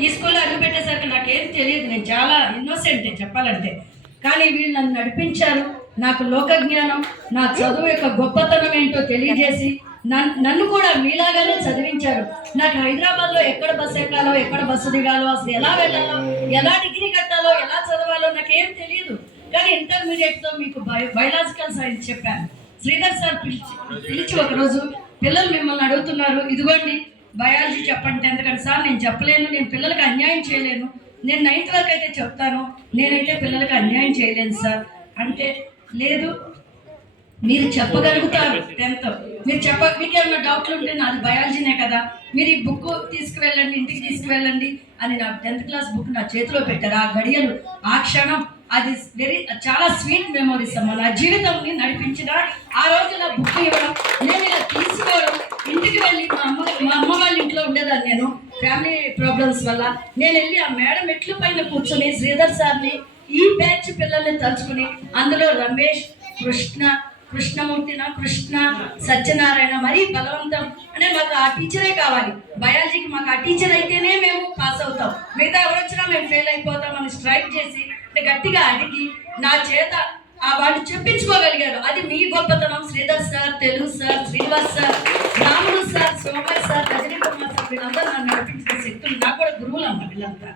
ఈ స్కూల్లో అడుగు పెట్టేసరికి నాకేం తెలియదు, నేను చాలా ఇన్నోసెంట్ చెప్పాలంటే. కానీ వీళ్ళు నన్ను నడిపించారు, నాకు లోక జ్ఞానం, నా చదువు యొక్క గొప్పతనం ఏంటో తెలియజేసి నన్ను కూడా మీలాగానే చదివించారు. నాకు హైదరాబాద్లో ఎక్కడ బస్సు ఎక్కాలో, ఎక్కడ బస్సు దిగాలో, అసలు ఎలా వెళ్ళాలో, ఎలా డిగ్రీ కట్టాలో, ఎలా చదవాలో నాకేం తెలియదు. కానీ ఇంటర్మీడియట్తో మీకు బయలాజికల్ సైన్స్ చెప్పాను. శ్రీధర్ సార్ పిలిచి ఒకరోజు, పిల్లలు మిమ్మల్ని అడుగుతున్నారు, ఇదిగోండి బయాలజీ చెప్పండి. ఎందుకంటే సార్ నేను చెప్పలేను, నేను పిల్లలకి అన్యాయం చేయలేను, నేను 9th వరకు అయితే చెప్తాను, నేనైతే పిల్లలకి అన్యాయం చేయలేను సార్ అంటే, లేదు మీరు చెప్పగలుగుతారు 10th, మీకు ఏమైనా డౌట్లు ఉంటే నాది బయాలజీనే కదా, మీరు ఈ బుక్ తీసుకువెళ్ళండి, ఇంటికి తీసుకువెళ్ళండి అని నా 10th క్లాస్ బుక్ నా చేతిలో పెట్టారు. ఆ గడియలు, ఆ క్షణం, అది చాలా స్వీట్ మెమోరీస్ అమ్మ. నా జీవితంని నడిపించిన ఆ రోజు నా బుక్ ఇవ్వడం, నేను ఇలా తీసుకోవడం, ఇంటికి వెళ్ళి మా అమ్మ వాళ్ళ ఇంట్లో ఉండేదాన్ని నేను, ఫ్యామిలీ ప్రాబ్లమ్స్ వల్ల. నేను వెళ్ళి ఆ మేడం మెట్ల పైన కూర్చొని శ్రీధర్ సార్ని, ఈ బ్యాచ్ పిల్లల్ని తలుచుకుని, అందులో రమేష్, కృష్ణ, సత్యనారాయణ, మరీ బలవంతం అంటే మాకు ఆ టీచరే కావాలి, బయాలజీకి మాకు ఆ టీచర్ అయితేనే మేము పాస్ అవుతాం, మిగతా ఎవరొచ్చినా మేము ఫెయిల్ అయిపోతాం అని స్ట్రైక్ చేసి అంటే గట్టిగా అడిగి నా చేత వాళ్ళు చెప్పించుకోగలిగారు. అది మీ గొప్పతనం. Sridhar sir, Telugu sir, Srinivas sir, Ramudu sir, సోమర్ సార్, రజనీ కుమార్ సార్, వీళ్ళందరూ నన్ను నడిపించిన శక్తులు, నాకు కూడా గురువులు అమ్మ వీళ్ళంతా.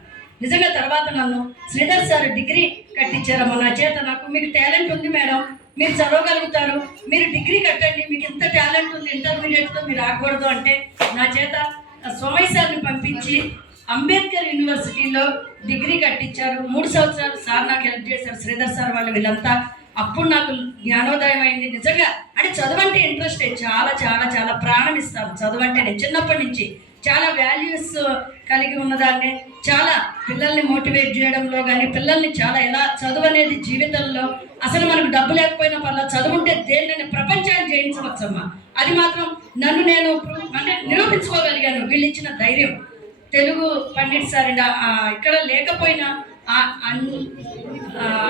నిజంగా తర్వాత నన్ను శ్రీధర్ సార్ డిగ్రీ కట్టించారమ్మ నా చేత. నాకు మీకు టాలెంట్ ఉంది మేడం, మీరు చదవగలుగుతారు, మీరు డిగ్రీ కట్టండి, మీకు ఇంత టాలెంట్ ఉంది, ఇంటర్మీడియట్తో మీరు ఆగకూడదు అంటే నా చేత సోమయ్య సార్ని పంపించి అంబేద్కర్ యూనివర్సిటీలో డిగ్రీ కట్టించారు. 3 సంవత్సరాలు సార్ నాకు హెల్ప్ చేశారు, శ్రీధర్ సార్ వాళ్ళు వీళ్ళంతా. అప్పుడు నాకు జ్ఞానోదయం అయింది. నిజంగా అంటే చదువు అంటే ఇంట్రెస్ట్, చాలా చాలా చాలా ప్రాణం ఇస్తాను చదువు అంటే. నేను చిన్నప్పటి నుంచి చాలా వాల్యూస్ కలిగి ఉన్నదాన్ని, చాలా పిల్లల్ని మోటివేట్ చేయడంలో కానీ, పిల్లల్ని చాలా ఎలా చదువు అనేది జీవితంలో, అసలు మనకు డబ్బు లేకపోయినా పర్లేదు, చదువుంటే దేన్నైనా ప్రపంచాన్ని జయించవచ్చమ్మా. అది మాత్రం నన్ను నేను అంటే నిరూపించుకోగలిగాను వీళ్ళు ఇచ్చిన ధైర్యం. తెలుగు పండిట్ సార్ ఇక్కడ లేకపోయినా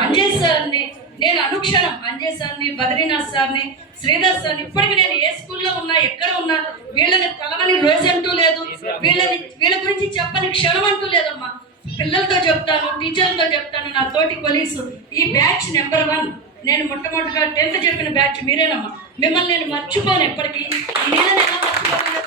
అంజయ్ సార్ని నేను అనుక్షణం, అంజయ్ సార్ని, బద్రీనాథ్ సార్ని, శ్రీధర్ సార్ని, ఇప్పటికీ నేను ఏ స్కూల్లో ఉన్నా, ఎక్కడ ఉన్నా, వీళ్ళని కలవని రోజు అంటూ లేదు, వీళ్ళ గురించి చెప్పని క్షణం అంటూ లేదమ్మా. పిల్లలతో చెప్తాను, టీచర్లతో చెప్తాను, నా తోటి కొలీగ్స్, ఈ బ్యాచ్ నెంబర్ 1, నేను మొట్టమొదటిగా 10th చెప్పిన బ్యాచ్ మీరేనమ్మా. మిమ్మల్ని నేను మర్చిపోను ఎప్పటికీ, నేను ఎలా మర్చిపోలేదు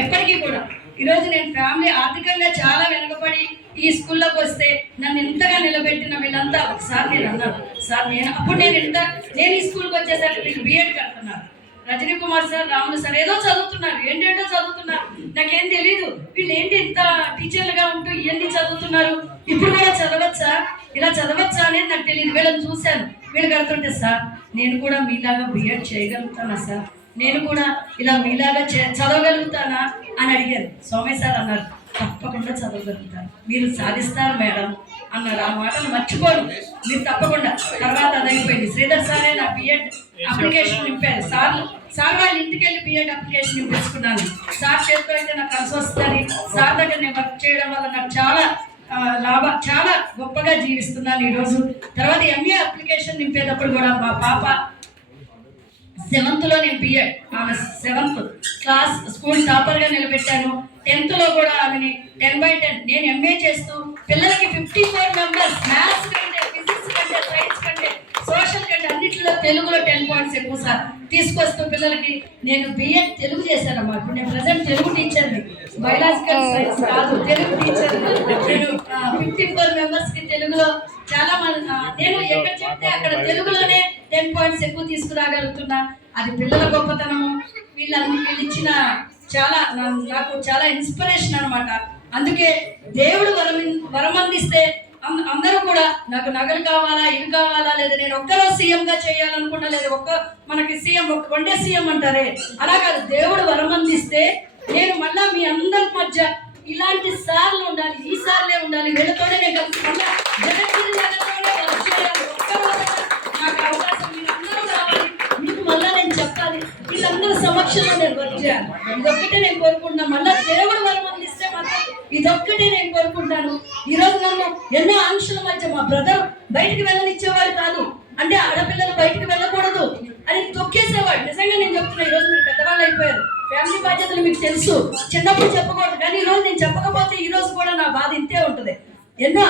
ఎప్పటికీ కూడా. ఈరోజు నేను ఫ్యామిలీ ఆర్థికంగా చాలా వెనుకబడి ఈ స్కూల్లోకి వస్తే నన్ను ఇంతగా నిలబెట్టిన వీళ్ళంతా ఒకసారి నేను అన్నాను, సార్ నేను ఈ స్కూల్కి వచ్చేసరికి వీళ్ళు B.Ed కడుతున్నారు, రజనీ కుమార్ సార్, రాముడు సార్ ఏదో చదువుతున్నారు, ఏంటంటో చదువుతున్నారు, నాకేం తెలీదు, వీళ్ళు ఏంటి ఇంత టీచర్లుగా ఉంటూ ఇవన్నీ చదువుతున్నారు, ఇప్పుడు కూడా చదవచ్చా, ఇలా చదవచ్చా అనేది నాకు తెలియదు. వీళ్ళని చూశాను, వీళ్ళు కడుతుంటే సార్ నేను కూడా మీలాగా B.Ed చేయగలుగుతానా సార్, నేను కూడా ఇలా మీలాగా చదవగలుగుతానా అని అడిగాను. సోమయ్య సార్ అన్నారు, తప్పకుండా చదవగలుగుతారు, మీరు సాధిస్తారు మేడం అన్నారు. ఆ మాటలు మర్చిపోను, మీరు తప్పకుండా. తర్వాత అదైపోయింది. శ్రీధర్ సారే నా B.Ed అప్లికేషన్ నింపారు. సార్ వాళ్ళ ఇంటికి వెళ్ళి B.Ed అప్లికేషన్ నింపించుకున్నాను. సార్ చేతితో అయితే నాకు కలిసి వస్తుంది, సార్ దగ్గర నేను వర్క్ చేయడం వల్ల నాకు చాలా గొప్పగా జీవిస్తున్నాను ఈరోజు. తర్వాత MA అప్లికేషన్ నింపేటప్పుడు కూడా మా పాప 7th నేను B.Ed, ఆమె 7th క్లాస్ స్కూల్ టాపర్గా నిలబెట్టాను. 10th కూడా ఆమెని 10/10 నేను MA చేస్తూ పిల్లలకి 54 మెంబర్స్, మ్యాథ్స్ కంటే, ఫిజిక్స్ కంటే, సైన్స్ కంటే, సోషల్ కంటే అన్నింటిలో తెలుగులో 10 points ఎక్కువ సార్ తీసుకొస్తూ పిల్లలకి నేను B.Ed తెలుగు చేశానమ్మా. ఇప్పుడు నేను ప్రజెంట్ తెలుగు టీచర్ని, బయలాజికల్ సైన్స్ కాదు, తెలుగు టీచర్. నేను 54 మెంబర్స్కి తెలుగులో చాలా మంది, నేను ఎక్కడ చెప్తే అక్కడ తెలుగులోనే 10 points ఎక్కువ తీసుకురాగలుగుతున్నా. అది పిల్లల గొప్పతనము, వీళ్ళు ఇచ్చిన నాకు చాలా ఇన్స్పిరేషన్ అనమాట. అందుకే దేవుడు వరం అందిస్తే అందరూ కూడా నాకు నగలు కావాలా, ఇల్లు కావాలా, లేదా నేను ఒక్కరో సీఎంగా చేయాలనుకున్నా, లేదా మనకి సీఎం వన్డే సీఎం అంటారే, అలా కాదు. దేవుడు వరం అందిస్తే నేను మళ్ళా మీ అందరి మధ్య ఇలాంటి సార్లు ఉండాలి, ఈ సార్లే ఉండాలి, వీళ్ళతోనే నేను కలిసి మళ్ళా జగత్తుని నగరంలోనే వర్క్ చేయాలి. ఒక్కరోజు నాకు అవకాశం మీరందరూ రావాలి, మీకు మళ్ళా నేను చెప్పాలి, వీళ్ళందరూ సమక్షంలో నేను వర్క్ చేయాలి. ఇదొక్కటే నేను కోరుకుంటున్నాను. మళ్ళా దేవుడు వరం అందిస్తే మాత్రం ఇదొక్కటే నేను కోరుకుంటాను. ఈరోజు నన్ను ఎన్నో ఆంక్షల మధ్య మా బ్రదర్ బయటికి వెళ్ళనిచ్చేవాడు కాదు, అంటే ఆడపిల్లలు బయటికి వెళ్ళకూడదు అని తొక్కేసేవాడు. నిజంగా నేను చెప్తున్నా, ఈరోజు మీరు పెద్దవాళ్ళు అయిపోయారు, ఫ్యామిలీ బాధ్యతలు మీకు తెలుసు. చిన్నప్పుడు చెప్పకూడదు, కానీ ఈరోజు నేను చెప్పకపోతే ఈ రోజు కూడా నా బాధ ఇంతే ఉంటుంది. ఎన్నో